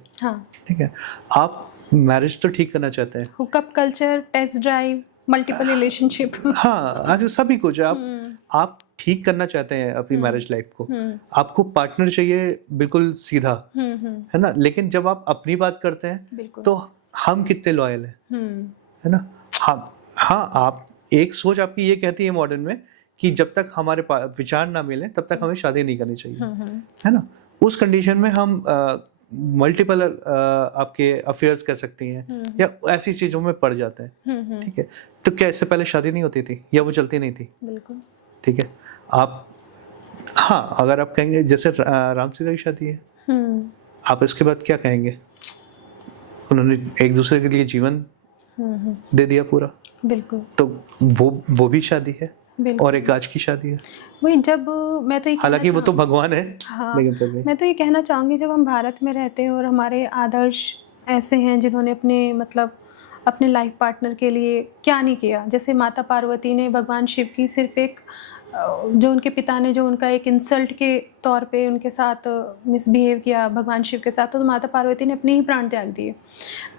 ठीक है? आप मैरिज तो ठीक करना चाहते हैं, hookup culture, test drive, multiple relationship, हाँ, आज सभी कुछ आप ठीक करना चाहते हैं अपनी मैरिज लाइफ को, आपको पार्टनर चाहिए बिल्कुल सीधा, है ना? लेकिन जब आप अपनी बात करते हैं तो हम कितने लॉयल हैं, है ना? हाँ, आप एक सोच आपकी ये कहती है मॉडर्न में कि जब तक हमारे विचार ना मिले तब तक हमें शादी नहीं करनी चाहिए, है ना? उस कंडीशन में हम मल्टीपल आपके अफेयर्स कह सकती हैं, या ऐसी चीजों में पड़ जाते हैं, ठीक है? तो क्या इससे पहले शादी नहीं होती थी या वो चलती नहीं थी? बिल्कुल, ठीक है। आप, हाँ, अगर आप कहेंगे जैसे राम सीता की शादी है, आप इसके बाद क्या कहेंगे? उन्होंने एक दूसरे के लिए जीवन दे दिया पूरा, बिल्कुल। तो वो भी शादी है, और एक आज की शादी है। वही, जब मैं तो हालांकि वो तो भगवान है, हाँ, लेकिन मैं तो ये कहना चाहूँगी, जब हम भारत में रहते हैं और हमारे आदर्श ऐसे हैं जिन्होंने अपने लाइफ पार्टनर के लिए क्या नहीं किया। जैसे माता पार्वती ने भगवान शिव की सिर्फ एक जो उनके पिता ने जो उनका एक इंसल्ट के तौर पे उनके साथ मिसबिहेव किया भगवान शिव के साथ, तो माता पार्वती ने अपने ही प्राण त्याग दिए।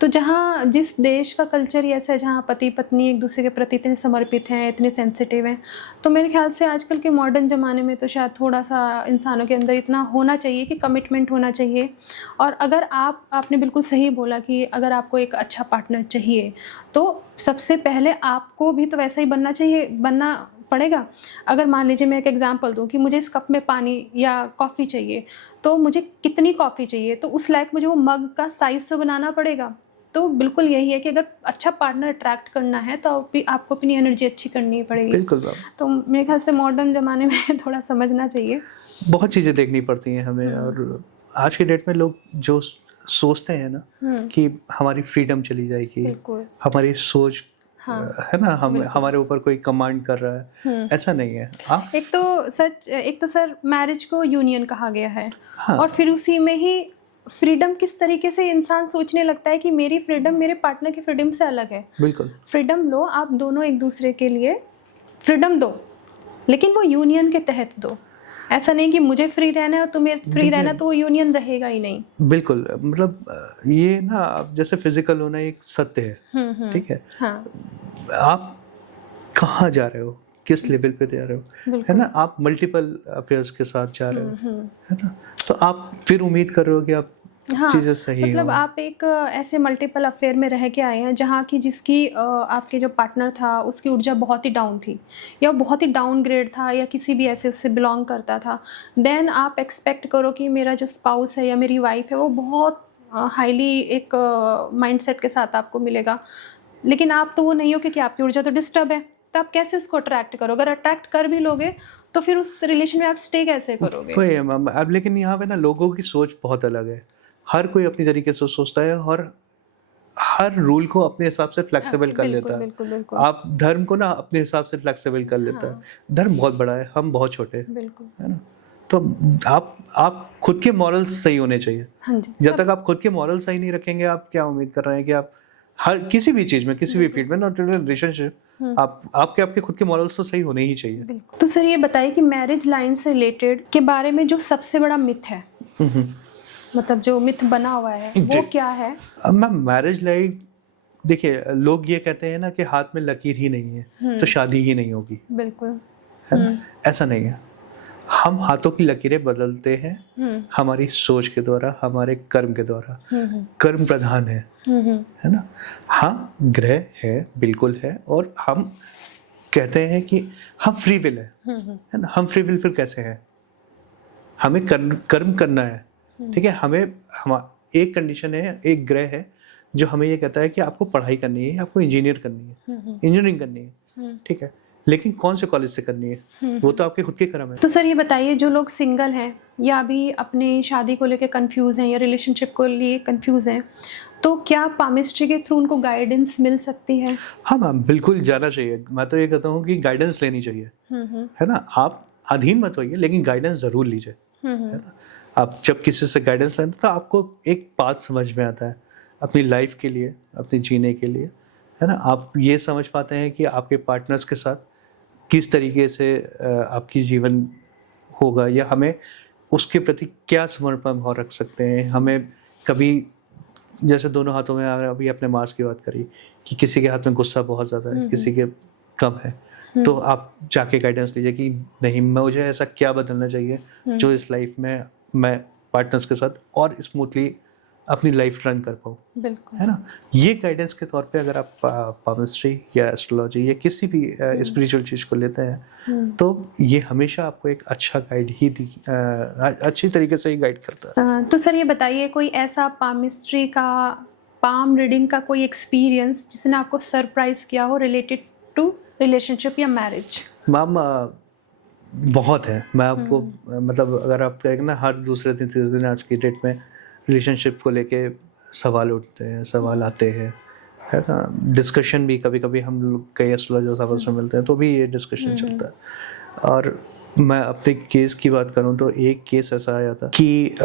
तो जहाँ जिस देश का कल्चर ही ऐसा है, जहाँ पति पत्नी एक दूसरे के प्रति इतने समर्पित हैं, इतने सेंसिटिव हैं, तो मेरे ख्याल से आजकल के मॉडर्न ज़माने में तो शायद थोड़ा सा इंसानों के अंदर इतना होना चाहिए कि कमिटमेंट होना चाहिए। और अगर आपने बिल्कुल सही बोला कि अगर आपको एक अच्छा पार्टनर चाहिए तो सबसे पहले आपको भी तो वैसा ही बनना पड़ेगा। अगर मान लीजिए मैं एक एग्जांपल दूं कि मुझे इस कप में पानी या कॉफ़ी चाहिए, तो मुझे कितनी कॉफ़ी चाहिए, तो उस लायक मुझे वो मग का साइज़ से बनाना पड़ेगा। तो बिल्कुल यही है कि अगर अच्छा पार्टनर अट्रैक्ट करना है तो आपको अपनी एनर्जी अच्छी करनी पड़ेगी। बिल्कुल। तो मेरे ख्याल से मॉडर्न ज़माने में थोड़ा समझना चाहिए, बहुत चीज़ें देखनी पड़ती हैं हमें। और आज के डेट में लोग जो सोचते हैं ना कि हमारी फ्रीडम चली जाएगी, हमारी सोच, है ना, हमारे ऊपर कोई कमांड कर रहा है, ऐसा नहीं है। एक तो सर मैरिज को यूनियन कहा गया है, और फिर उसी में ही फ्रीडम किस तरीके से इंसान सोचने लगता है कि मेरी फ्रीडम मेरे पार्टनर की फ्रीडम से अलग है। बिल्कुल, फ्रीडम लो, आप दोनों एक दूसरे के लिए फ्रीडम दो, लेकिन वो यूनियन के तहत दो। ऐसा नहीं कि मुझे फ्री रहना है और तुम्हें फ्री रहना, तो वो यूनियन रहेगा ही नहीं। बिल्कुल, मतलब ये ना जैसे फिजिकल होना एक सत्य है, ठीक है? हाँ। आप कहाँ जा रहे हो, किस लेवल पे जा रहे हो, है ना। आप मल्टीपल अफेयर्स के साथ जा रहे हो, है ना, तो आप फिर उम्मीद कर रहे हो कि आप हाँ, चीजें सही मतलब हो। आप एक ऐसे मल्टीपल अफेयर में रह के आए हैं जहाँ की जिसकी आपके जो पार्टनर था उसकी ऊर्जा बहुत ही डाउन थी या बहुत ही डाउन ग्रेड था या किसी भी ऐसे उससे बिलोंग करता था, देन आप एक्सपेक्ट करो कि मेरा जो स्पाउस है या मेरी वाइफ है वो बहुत हाईली एक माइंडसेट के साथ आपको मिलेगा, लेकिन आप तो वो नहीं हो क्योंकि आपकी ऊर्जा तो डिस्टर्ब है, तो आप कैसे उसको अट्रैक्ट करो? अगर अट्रैक्ट कर भी लोगे तो फिर उस रिलेशन में आप स्टे कैसे करोगे? वही है मैम। अब लेकिन यहाँ पे ना लोगों की सोच बहुत अलग है, हर कोई अपनी तरीके से सोचता है और हर रूल को अपने हिसाब से फ्लेक्सिबल कर बिल्कुल लेता है। बिल्कुल बिल्कुल आप धर्म को ना अपने हिसाब से फ्लेक्सिबल कर लेता है। धर्म बहुत बड़ा है, हम बहुत छोटे हैं, बिल्कुल। है ना। तो आप खुद के मॉरल्स सही होने चाहिए। हाँ जी, जब तक आप खुद के मॉरल सही नहीं रखेंगे, आप क्या उम्मीद कर रहे हैं कि आप हर किसी भी चीज में, किसी भी फील्ड में, नॉट रिलेशनशिप, आपके खुद के मॉरल्स तो सही होने ही चाहिए। बिल्कुल। तो सर ये बताइए कि मैरिज लाइन से रिलेटेड के बारे में जो सबसे बड़ा मिथ है, मतलब जो मिथ बना हुआ है वो क्या है? अब मैम मैरिज लाइफ, देखिए लोग ये कहते हैं ना कि हाथ में लकीर ही नहीं है तो शादी ही नहीं होगी, बिल्कुल। है ना। ऐसा नहीं है, हम हाथों की लकीरें बदलते हैं हमारी सोच के द्वारा, हमारे कर्म के द्वारा। कर्म प्रधान है ना। हाँ, ग्रह है, बिल्कुल है, और हम कहते हैं कि हम फ्री विल है ना। हम फ्री विल फिर कैसे हैं? हमें कर्म करना है, ठीक है। हम एक कंडीशन है, एक ग्रह है जो हमें ये कहता है कि आपको पढ़ाई करनी है, आपको इंजीनियर करनी है, इंजीनियरिंग करनी है, ठीक है, लेकिन कौन से कॉलेज से करनी है वो तो आपके खुद के कर्म है। तो सर ये बताइए, जो लोग सिंगल हैं या अभी अपनी शादी को लेकर कंफ्यूज हैं या रिलेशनशिप को लिए कंफ्यूज हैं, तो क्या पामिस्ट्री के थ्रू उनको गाइडेंस मिल सकती है? हाँ मैम, बिल्कुल जाना चाहिए। मैं तो ये कहता हूँ कि गाइडेंस लेनी चाहिए, है ना। आप अधीन मत होइए, लेकिन गाइडेंस जरूर लीजिए, है ना। आप जब किसी से गाइडेंस लेते हैं तो आपको एक बात समझ में आता है अपनी लाइफ के लिए, अपने जीने के लिए, है ना। आप ये समझ पाते हैं कि आपके पार्टनर्स के साथ किस तरीके से आपकी जीवन होगा, या हमें उसके प्रति क्या समर्पण भाव रख सकते हैं। हमें कभी, जैसे दोनों हाथों में, अभी अपने मार्स की बात करी कि किसी के हाथ में गुस्सा बहुत ज़्यादा है, किसी के कम है, तो आप जाके गाइडेंस लीजिए कि नहीं, मुझे ऐसा क्या बदलना चाहिए जो इस लाइफ में मैं पार्टनर्स के साथ और स्मूथली अपनी लाइफ रन कर पाऊँ, बिल्कुल, है ना। ये गाइडेंस के तौर पे अगर आप पामिस्ट्री या एस्ट्रोलॉजी या किसी भी स्पिरिचुअल चीज़ को लेते हैं तो ये हमेशा आपको एक अच्छा गाइड ही अच्छी तरीके से ही गाइड करता है। तो सर ये बताइए, कोई ऐसा पामिस्ट्री का, पाम रीडिंग का कोई एक्सपीरियंस जिसने आपको सरप्राइज किया हो रिलेटेड टू रिलेशनशिप या मैरिज? मैम बहुत है। मैं आपको मतलब अगर आप कहेंगे ना, हर दूसरे दिन तीसरे दिन आज की डेट में रिलेशनशिप को लेके सवाल उठते हैं, सवाल आते हैं, है ना। डिस्कशन भी कभी कभी हम लोग कई एस्ट्रोलॉजर्स आपस में मिलते हैं तो भी ये डिस्कशन चलता है। और मैं अपने केस की बात करूं तो एक केस ऐसा आया था कि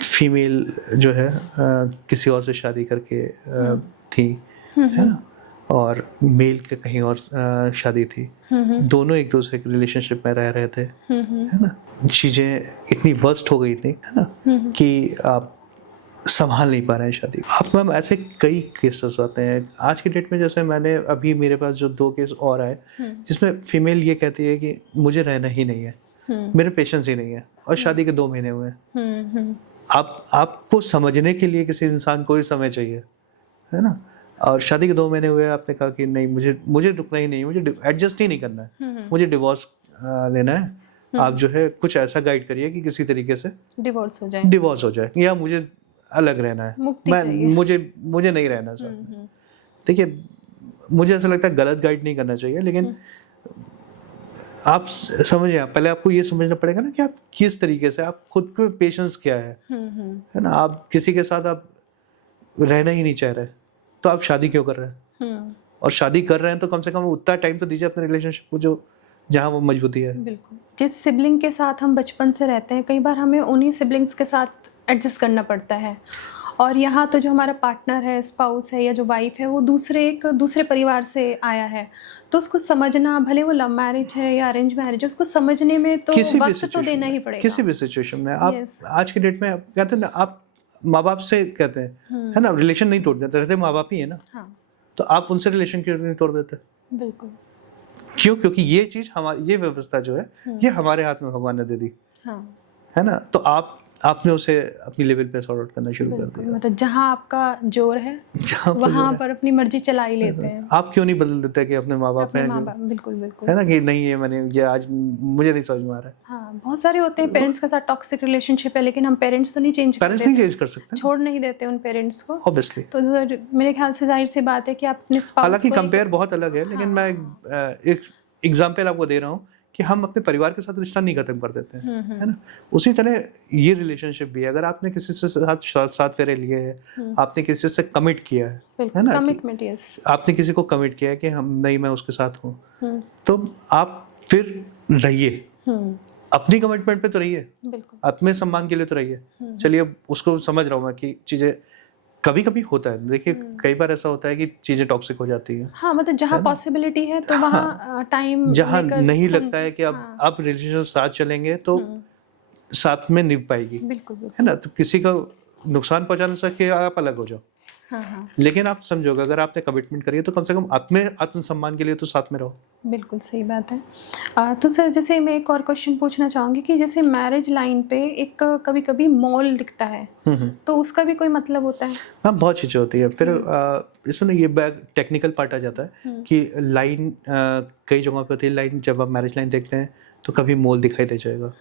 फीमेल जो है किसी और से शादी करके थी, है ना, और मेल के कहीं और शादी थी। दोनों एक दूसरे के रिलेशनशिप में रह रहे थे, है ना। चीजें इतनी वर्स्ट हो गई थी, है ना, कि आप संभाल नहीं पा रहे हैं शादी। आप मैम ऐसे कई केसेस आते हैं आज की डेट में। जैसे मैंने अभी, मेरे पास जो 2 केस और आए जिसमें फीमेल ये कहती है कि मुझे रहना ही नहीं है, मेरे पेशेंस ही नहीं है, और शादी के 2 महीने हुए हैं। आपको समझने के लिए किसी इंसान को ही समय चाहिए, है ना। और शादी के 2 महीने हुए, आपने कहा कि नहीं, मुझे रुकना ही नहीं है, मुझे एडजस्ट ही नहीं करना है, मुझे डिवोर्स लेना है। आप जो है कुछ ऐसा गाइड करिए कि किसी तरीके से डिवोर्स हो जाए, या मुझे अलग रहना है, मुझे नहीं रहना साथ में। देखिए, मुझे ऐसा लगता है गलत गाइड नहीं करना चाहिए, लेकिन आप समझिए, आप पहले आपको ये समझना पड़ेगा ना कि आप किस तरीके से, आप खुद पे पेशेंस क्या है ना। आप किसी के साथ आप रहना ही नहीं चाह रहे तो आप शादी क्यों कर रहे हैं? और शादी कर रहे हैं तो कम से कम उतना टाइम तो दीजिए अपने रिलेशनशिप को जो जहाँ वो मजबूती है। बिल्कुल। जिस सिबलिंग के साथ हम बचपन से रहते हैं, कई बार हमें उन्हीं सिबलिंग्स के साथ एडजस्ट करना पड़ता है, और यहाँ तो जो हमारा पार्टनर है, स्पाउस है या जो वाइफ है, वो दूसरे परिवार से आया है, तो उसको समझना, भले वो लव मैरिज है या अरेंज मैरिज है, उसको समझने में तो वक्त तो देना ही पड़ेगा। किसी भी सिचुएशन में आप आज की डेट में कहते हैं ना, आप माँ बाप से कहते हैं, है ना, रिलेशन नहीं तोड़ देते, रहते माँ बाप ही है ना। तो आप उनसे रिलेशन क्यों नहीं तोड़ देते? बिल्कुल। क्यों? क्योंकि ये चीज हमारी, ये व्यवस्था जो है ये हमारे हाथ में भगवान ने दे दी, हाँ, है ना। तो आपने उसे अपनी लेवल पे सॉर्ट आउट करना शुरू कर बिल्कुल। दिया। मतलब जहाँ आपका जोर है जहाँ पर वहाँ जो है, पर अपनी मर्जी चला ही लेते हैं आप क्यों नहीं बदल देते कि अपने माँ बाप अपने हैं माँ जो, बाप। बिल्कुल बिल्कुल। है ना, कि नहीं ये आज मुझे नहीं समझ में आ रहा है। हाँ, बहुत सारे होते हैं पेरेंट्स के साथ टॉक्सिक रिलेशनशिप है, लेकिन हम पेरेंट्स तो नहीं चेंज कर पेरेंट्स नहीं देते, चेंज कर सकते, छोड़ नहीं देते उन पेरेंट्स को। ऑब्वियसली। तो मेरे ख्याल से जाहिर सी बात है कि आप अपने स्पाउस हालांकि को कंपेयर बहुत अलग है, लेकिन मैं एक एग्जाम्पल आपको दे रहा हूँ कि हम अपने परिवार के साथ रिश्ता नहीं खत्म कर देते हैं, है ना। उसी तरह ये रिलेशनशिप भी है, अगर आपने किसी से साथ फेरे लिए है, आपने किसी से कमिट किया है ना, कमिटमेंट, यस, आपने किसी को कमिट किया है कि हम नहीं, मैं उसके साथ हूँ, तो आप फिर रहिए, अपनी कमिटमेंट पे तो रहिए, बिल्कुल, आत्मसम्मान के लिए तो रहिए। चलिए, उसको समझ रहा हूँ मैं कि चीजें कभी कभी होता है, देखिए कई बार ऐसा होता है कि चीजें टॉक्सिक हो जाती हैं। हाँ, मतलब जहाँ पॉसिबिलिटी है तो वहाँ टाइम जहाँ नहीं लगता है कि अब रिलेशनशिप साथ चलेंगे तो साथ में निभ पाएगी, बिल्कुल बिल्कुल, है ना। तो किसी का नुकसान पहुंचाने से कि आप अलग हो जाओ, हाँ, लेकिन आप समझोगे अगर आपने कमिटमेंट करी है तो कम से कम आत्मसम्मान के लिए तो साथ में रहो। बिल्कुल सही बात है। तो सर, जैसे मैं एक और क्वेश्चन पूछना चाहूँगी कि जैसे मैरिज लाइन पे एक कभी कभी मॉल दिखता है, तो उसका भी कोई मतलब होता है? हाँ, बहुत चीज़ें होती है। फिर इसमें ये बैग टेक्निकल पार्ट आ जाता है कि लाइन कई जगहों पे होती है। लाइन, जब आप मैरिज लाइन देखते हैं तो कभी मोल दिखाई दे जाएगा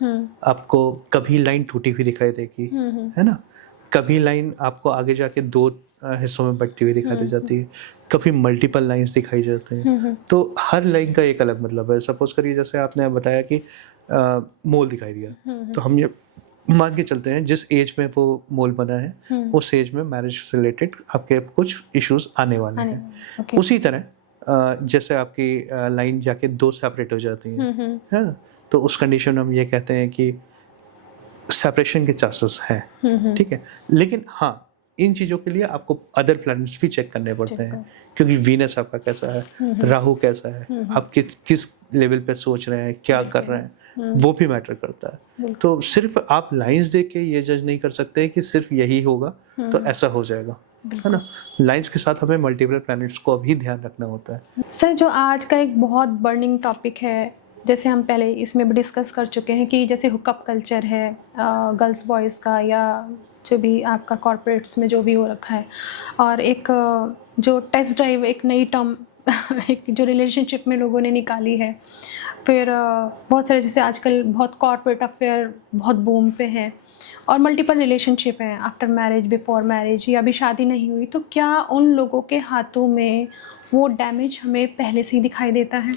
आपको, कभी लाइन टूटी हुई दिखाई देगी, है ना, कभी लाइन आपको आगे जाके दो हिस्सों में बंटती हुई दिखाई दे जाती है, कभी मल्टीपल लाइंस दिखाई जाती हैं। तो हर लाइन का एक अलग मतलब है। सपोज करिए जैसे आपने बताया कि मोल दिखाई दिया, तो हम ये मान के चलते हैं जिस एज में वो मोल बना है उस एज में मैरिज से रिलेटेड आपके कुछ इश्यूज आने वाले हैं। उसी तरह जैसे आपकी लाइन जाके दो सेपरेट हो जाती हैं, है ना, तो उस कंडीशन में हम ये कहते हैं कि सेपरेशन के चांसेस हैं, ठीक है। लेकिन हाँ, इन चीज़ों के लिए आपको अदर प्लैनेट्स भी चेक करने पड़ते हैं, क्योंकि वीनस आपका कैसा है, राहु कैसा है, आप किस लेवल पे सोच रहे हैं, क्या कर रहे हैं, वो भी मैटर करता है। तो सिर्फ आप लाइंस देख के ये जज नहीं कर सकते कि सिर्फ यही होगा तो ऐसा हो जाएगा, है ना। लाइंस के साथ हमें मल्टीपल प्लैनेट्स को भी ध्यान रखना होता है। सर, जो आज का एक बहुत बर्निंग टॉपिक है, जैसे हम पहले इसमें भी डिस्कस कर चुके हैं कि जैसे हुकअप कल्चर है गर्ल्स बॉयज़ का, या जो भी आपका कॉर्पोरेट्स में जो भी हो रखा है, और एक जो टेस्ट ड्राइव, एक नई टर्म एक जो रिलेशनशिप में लोगों ने निकाली है। फिर बहुत सारे, जैसे आजकल बहुत कॉर्पोरेट अफेयर बहुत बूम पे हैं, और मल्टीपल रिलेशनशिप हैं आफ्टर मैरिज, बिफोर मैरिज, या अभी शादी नहीं हुई। तो क्या उन लोगों के हाथों में वो डैमेज हमें पहले से ही दिखाई देता है?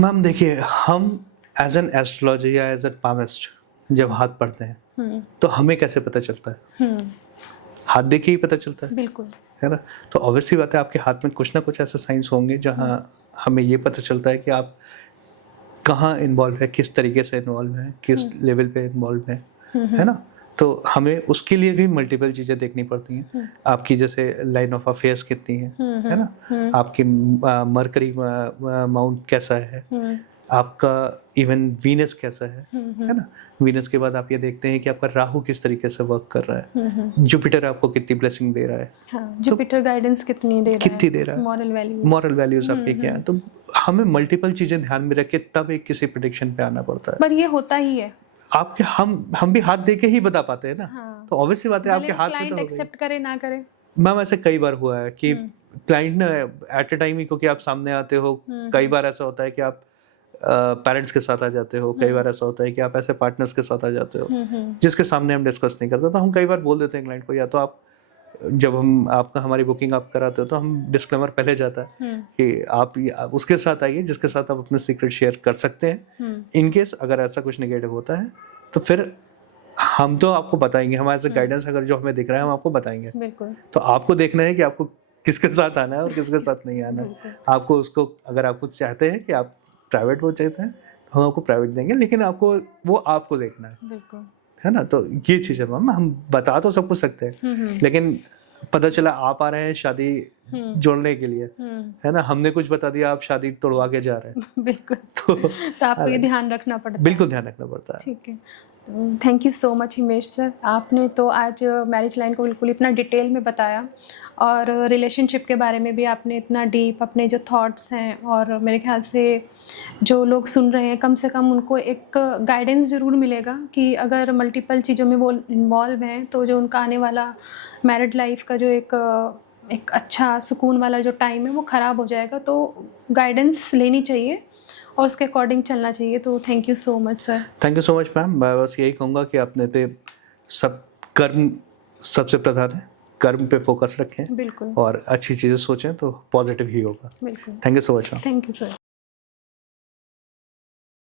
मैम देखिए, हम एज एन एस्ट्रोलॉजर या एज एन पामिस्ट जब हाथ पढ़ते हैं तो हमें कैसे पता चलता है? हाथ देख के ही पता चलता है, बिल्कुल, है ना। तो ऑब्वियसली बात है, आपके हाथ में कुछ ना कुछ ऐसे साइंस होंगे जहाँ हमें ये पता चलता है कि आप कहाँ इन्वॉल्व है, किस तरीके से इन्वॉल्व है, किस लेवल पे इन्वॉल्व है ना। तो हमें उसके लिए भी मल्टीपल चीज़ें देखनी पड़ती हैं। आपकी जैसे लाइन ऑफ अफेयर्स कितनी है ना, आपकी मरकरी माउंट कैसा है, आपका इवन वीनस कैसा है ना। वीनस के बाद आप ये देखते हैं कि आपका राहु किस तरीके से वर्क कर रहा है, जुपिटर आपको कितनी ब्लेसिंग दे रहा है, हाँ, जुपिटर गाइडेंस कितनी दे रहा है, मॉरल वैल्यूज आपके क्या है। तो हमें मल्टीपल चीजें ध्यान में रख के तब एक किसी प्रेडिक्शन पे आना पड़ता है। पर ये होता ही है, आपके हम भी हाथ दे के ही बता पाते हैं ना। हाँ, तो ऑब्वियसली बात है, आपके हाथ में क्लाइंट तो एक्सेप्ट करे ना करे। मैम ऐसे कई बार हुआ है कि क्लाइंट ने एट ए टाइम ही, क्योंकि आप सामने आते हो, कई बार ऐसा होता है कि आप पेरेंट्स के साथ आ जाते हो, कई बार ऐसा होता है कि आप ऐसे पार्टनर्स के साथ आ जाते हो जिसके सामने हम डिस्कस नहीं करते। तो हम कई बार बोल देते हैं क्लाइंट को, या तो आप जब हम आपका हमारी बुकिंग आप कराते हो तो हम डिस्क्लेमर पहले जाता है कि आप उसके साथ आइए जिसके साथ आप अपने सीक्रेट शेयर कर सकते हैं। इन केस अगर ऐसा कुछ नेगेटिव होता है तो फिर हम तो आपको बताएंगे, हमारे से गाइडेंस अगर जो हमें दिख रहा है हम आपको बताएंगे। तो आपको देखना है कि आपको किसके साथ आना है और किसके साथ नहीं आना है। आपको उसको, अगर आप कुछ चाहते हैं कि आप प्राइवेट वो चाहते हैं तो हम आपको प्राइवेट देंगे, लेकिन आपको वो आपको देखना है ना। तो ये चीज़ है मैम, हम बता तो सब कुछ सकते हैं, लेकिन पता चला आप आ रहे हैं शादी जोड़ने के लिए, है ना। हमने कुछ बता दिया, आप शादी तोड़वा के जा रहे हैं। बिल्कुल। तो आपको ये ध्यान रखना पड़ता है। बिल्कुल ध्यान रखना पड़ता है। ठीक है, thank you so much Himesh sir. आपने तो आज मैरिज लाइन को बिल्कुल इतना डिटेल में बताया, और रिलेशनशिप के बारे में भी आपने इतना डीप अपने जो थॉट्स हैं, और मेरे ख्याल से जो लोग सुन रहे हैं कम से कम उनको एक गाइडेंस ज़रूर मिलेगा कि अगर मल्टीपल चीज़ों में वो इन्वॉल्व हैं तो जो उनका आने वाला मैरिड लाइफ का जो एक अच्छा सुकून वाला जो टाइम है वो ख़राब हो जाएगा। तो गाइडेंस लेनी चाहिए और उसके अकॉर्डिंग चलना चाहिए। तो thank you so much sir. Thank you so much ma'am. मैं बस यही कहूँगा कि अपने पे सब कर्म सबसे प्रधान है, कर्म पे फोकस रखें बिल्कुल, और अच्छी चीज़ें सोचें तो पॉजिटिव ही होगा। बिल्कुल। Thank you so much ma'am. Thank you sir.